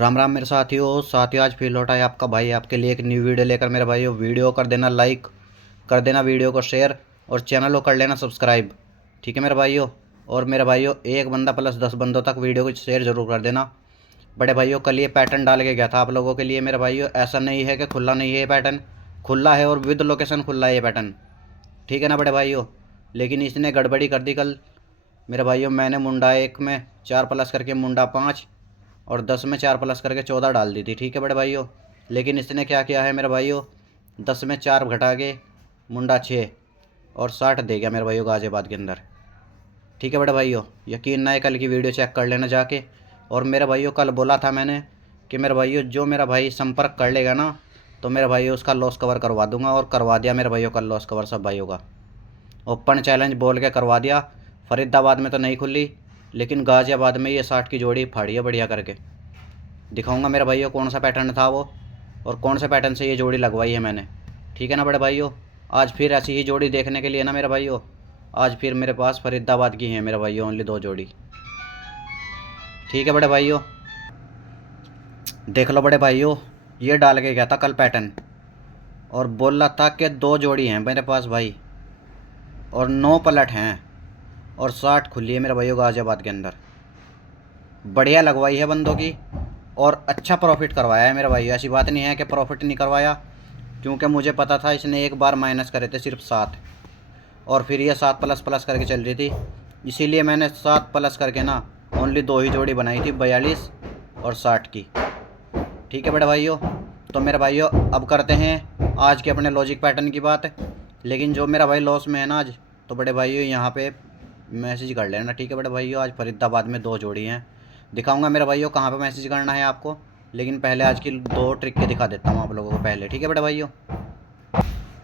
राम राम मेरे साथियों आज फिर लौटा है आपका भाई आपके लिए एक न्यू वीडियो लेकर। मेरे भाइयों वीडियो कर देना लाइक, कर देना वीडियो को शेयर और चैनल को कर लेना सब्सक्राइब। ठीक है मेरे भाइयों। और मेरे भाइयों एक बंदा प्लस 10 बंदों तक वीडियो को शेयर जरूर कर देना। बड़े भाइयों कल ये पैटर्न डाल के गया था आप लोगों के लिए मेरे भाइयों। ऐसा नहीं है कि खुला नहीं है, ये पैटर्न खुला है और विद लोकेशन खुला है ये पैटर्न। ठीक है ना बड़े भाइयों। लेकिन इसने गड़बड़ी कर दी कल मेरे भाइयों। मैंने मुंडा 1 में 4 प्लस करके मुंडा 5 और 10 में 4 प्लस करके 14 डाल दी थी। ठीक है बड़े भाइयों। लेकिन इसने क्या किया है मेरे भाइयों, 10 में 4 घटा के मुंडा 6 और 60 दे गया मेरे भाइयों गाजियाबाद के अंदर। ठीक है बड़े भाइयों, यकीन ना है कल की वीडियो चेक कर लेना जाके। और मेरे भाइयों कल बोला था मैंने कि मेरे भाइयों जो मेरा भाई संपर्क कर लेगा ना तो मेरे भाइयों उसका लॉस कवर करवा दूंगा। और करवा दिया मेरे भाइयों कल लॉस कवर सब भाइयों का। ओपन चैलेंज बोल के करवा दिया। फरीदाबाद में तो नहीं खुली लेकिन गाजियाबाद में ये 60 की जोड़ी फाड़ी है बढ़िया करके। दिखाऊंगा मेरे भाइयों कौन सा पैटर्न था वो और कौन से पैटर्न से ये जोड़ी लगवाई है मैंने। ठीक है ना बड़े भाइयों। आज फिर ऐसी ही जोड़ी देखने के लिए ना मेरे भाइयों, आज फिर मेरे पास फरीदाबाद की है मेरे भाइयों ओनली 2 जोड़ी। ठीक है बड़े भाइयों, देख लो बड़े भाइयों। ये डाल के गया था कल पैटर्न और बोल रहा था कि 2 जोड़ी हैं मेरे पास भाई और 9 पलट हैं और 60 खुली है मेरे भाइयों गाजियाबाद के अंदर। बढ़िया लगवाई है बंदों की और अच्छा प्रॉफिट करवाया है मेरे भाई। ऐसी बात नहीं है कि प्रॉफिट नहीं करवाया, क्योंकि मुझे पता था इसने एक बार माइनस करे थे सिर्फ 7 और फिर ये 7 प्लस प्लस करके चल रही थी। इसीलिए मैंने 7 प्लस करके ना ओनली 2 ही जोड़ी बनाई थी, 42 और 60 की। ठीक है बड़े भाइयों। तो मेरे भाइयों अब करते हैं आज के अपने लॉजिक पैटर्न की बात। लेकिन जो मेरा भाई लॉस में है ना आज, तो बड़े भाइयों यहाँ पे मैसेज कर लेना। ठीक है बड़े भाइयों, आज फरीदाबाद में 2 जोड़ी हैं। दिखाऊंगा मेरे भाइयों कहाँ पे मैसेज करना है आपको। लेकिन पहले आज की 2 ट्रिक के दिखा देता हूँ आप लोगों को पहले। ठीक है बड़े भाइयों,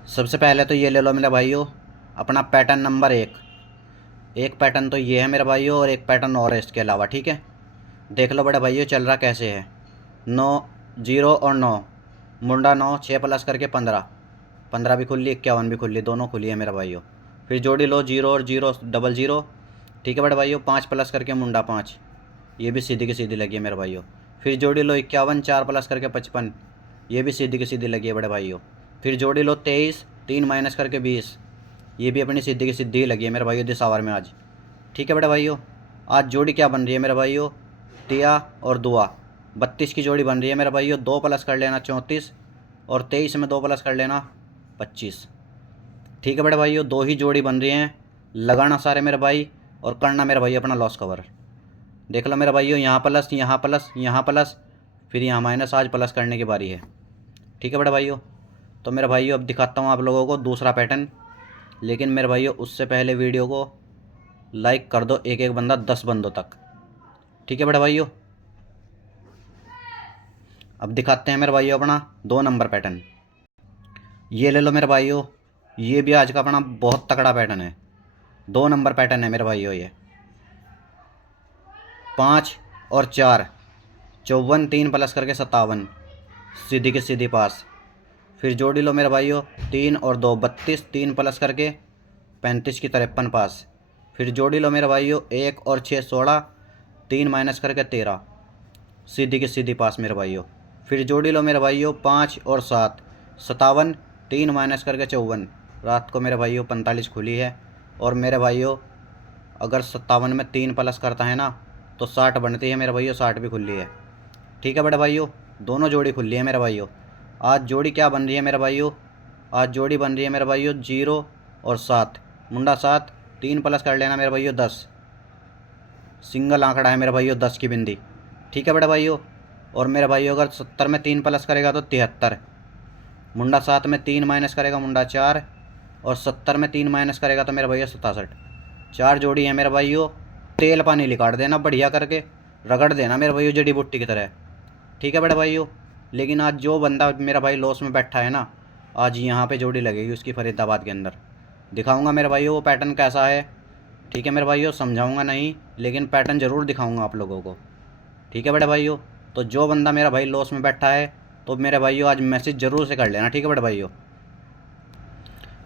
सबसे पहले तो ये ले लो मेरे भाइयों अपना पैटर्न नंबर 1। एक पैटर्न तो ये है मेरे भाइयों और एक पैटर्न और है इसके अलावा। ठीक है, देख लो बड़े भाइयों चल रहा कैसे है। 9 0 और 9 मुंडा 9 6 प्लस करके 15, 15 भी खुली 51 भी खुली, दोनों खुली है मेरे भाइयों। फिर जोड़ी लो 0 और 0 डबल 0। ठीक है बड़े भाइयों, 5 प्लस करके मुंडा 5, ये भी सीधी की सीधी लगी है मेरे भाइयों। फिर जोड़ी लो 51 4 प्लस करके 55, ये भी सीधी की सीधी लगी है बड़े भाइयों। फिर जोड़ी लो 23 3 माइनस करके 20, ये भी अपनी सीधी की सीधी लगी है मेरे भाइयों दिस आवर में आज। ठीक है बड़े भाइयों, आज जोड़ी क्या बन रही है मेरे भाइयों, तिया और दुआ 32 की जोड़ी बन रही है मेरे भाइयों। 2 प्लस कर लेना 34 और 23 में 2 प्लस कर लेना 25। ठीक है बड़े भाइयों, 2 ही जोड़ी बन रही हैं। लगाना सारे मेरे भाई और करना मेरे भाई अपना लॉस कवर। देख लो मेरे भाइयों, यहाँ प्लस यहाँ प्लस यहाँ प्लस फिर यहाँ माइनस, आज प्लस करने की बारी है। ठीक है बड़े भाइयों। तो मेरे भाइयों अब दिखाता हूँ आप लोगों को दूसरा पैटर्न। लेकिन मेरे भाइयों उससे पहले वीडियो को लाइक कर दो एक एक बंदा 10 बंदों तक। ठीक है बड़े भाइयों, अब दिखाते हैं मेरे भाइयों अपना 2 नंबर पैटर्न। ये ले लो मेरे भाइयों, ये भी आज का अपना बहुत तगड़ा पैटर्न है। 2 नंबर पैटर्न है मेरे भाइयों ये। 5 और 4 54 3 प्लस करके 57, सीधी के सीधी पास। फिर जोड़ी लो मेरे भाइयों 3 और 2 32 3 प्लस करके 35 की 53 पास। फिर जोड़ी लो मेरे भाइयों 1 और 6 16 3 माइनस करके 13, सीधी की सीधी पास मेरे भाइयों। फिर जोड़ी लो मेरे भाइयों 5 और 7 57 3 माइनस करके 54, रात को मेरे भाइयों 45 खुली है। और मेरे भाइयों अगर 57 में 3 प्लस करता है ना तो 60 बनती है मेरे भाइयों, 60 भी खुली है। ठीक है बड़े भाइयों, दोनों जोड़ी खुली है मेरे भाइयों। आज जोड़ी क्या बन रही है मेरे भाइयों, आज जोड़ी बन रही है मेरे भाइयों 0 और 7 मुंडा 7 3 प्लस कर लेना मेरे भाइयों 10, सिंगल आंकड़ा है मेरे भाइयों 10 की बिंदी। ठीक है बड़े भाइयों। और मेरे भाइयों अगर 70 में 3 प्लस करेगा तो 73, मुंडा 7 में 3 माइनस करेगा मुंडा 4 और 70 में 3 माइनस करेगा तो मेरे भैया 67। 4 जोड़ी है मेरे भाइयों। तेल पानी लिकाट देना बढ़िया करके, रगड़ देना मेरे भाइयों जड़ी बूटी की तरह। ठीक है बड़े भाइयों। लेकिन आज जो बंदा मेरा भाई लॉस में बैठा है ना, आज यहाँ पे जोड़ी लगेगी उसकी फरीदाबाद के अंदर। दिखाऊंगा मेरे भाइयों वो पैटर्न कैसा है। ठीक है मेरे भाइयों, समझाऊंगा नहीं लेकिन पैटर्न ज़रूर दिखाऊंगा आप लोगों को। ठीक है बड़े भाइयों। तो जो बंदा मेरा भाई लॉस में बैठा है तो मेरे भाइयों आज मैसेज ज़रूर से कर लेना। ठीक है बड़े भाइयों,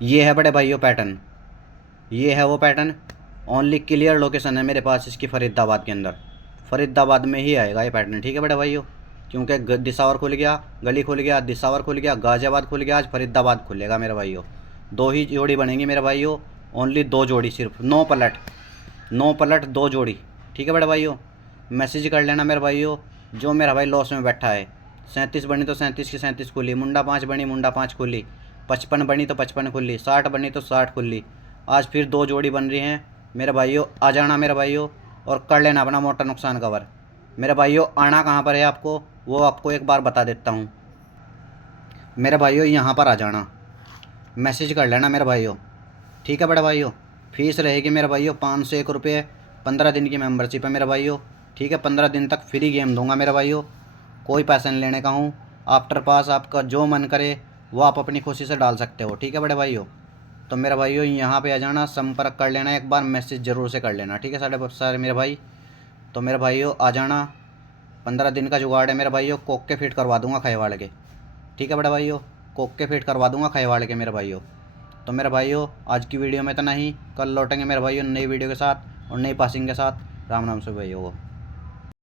ये है बड़े भाइयों पैटर्न, ये है वो पैटर्न। ओनली क्लियर लोकेशन है मेरे पास इसकी फरीदाबाद के अंदर, फरीदाबाद में ही आएगा ये पैटर्न। ठीक है बड़े भाइयों, क्योंकि दिसावर खुल गया, गली खुल गया, दिसावर खुल गया, गाज़ियाबाद खुल गया, आज फरीदाबाद खुलेगा मेरे भाइयों। 2 ही जोड़ी बनेंगी मेरे भाइयों, ओनली 2 जोड़ी सिर्फ, 9 पलट, 9 पलट 2 जोड़ी। ठीक है बड़े भाइयों, मैसेज कर लेना मेरे भाइयों। जो मेरा भाई लॉस में बैठा है, 37 बनी तो 37 की 37 खुली, मुंडा 5 बनी, मुंडा 5 खुली, 55 बनी तो 55 खुली, 60 बनी तो 60 खुली। आज फिर 2 जोड़ी बन रही हैं मेरे भाइयों। आ जाना मेरे भाइयों और कर लेना अपना मोटा नुकसान कवर। मेरे भाइयों आना कहाँ पर है आपको, वो आपको एक बार बता देता हूँ। मेरे भाइयों यहाँ पर आ जाना, मैसेज कर लेना मेरे भाइयों। ठीक है बड़े भाइयों, फीस रहेगी मेरे भाइयों 501 रुपये, 15 दिन की मेंबरशिप है मेरे भाइयों। ठीक है, 15 दिन तक फ्री गेम दूंगा मेरे भाइयों, कोई पैसा नहीं लेने का हूँ। आफ्टर पास आपका जो मन करे वो आप अपनी खुशी से डाल सकते हो। ठीक है बड़े भाइयों, तो मेरे भाइयों यहाँ पे आ जाना, संपर्क कर लेना, एक बार मैसेज ज़रूर से कर लेना। ठीक है सारे मेरे भाई, तो मेरे भाइयों आ जाना। 15 दिन का जुगाड़ है मेरे भाइयों, कोक के फिट करवा दूंगा खैवाड़ के। ठीक है बड़े भाइयों, कोक के फिट करवा दूंगा खैवाड़ के मेरे भाइयों। तो मेरे भाइयों आज की वीडियो में इतना ही, कल लौटेंगे मेरे भाइयों नई वीडियो के साथ और नई पासिंग के साथ। राम नाम से भाइयों को।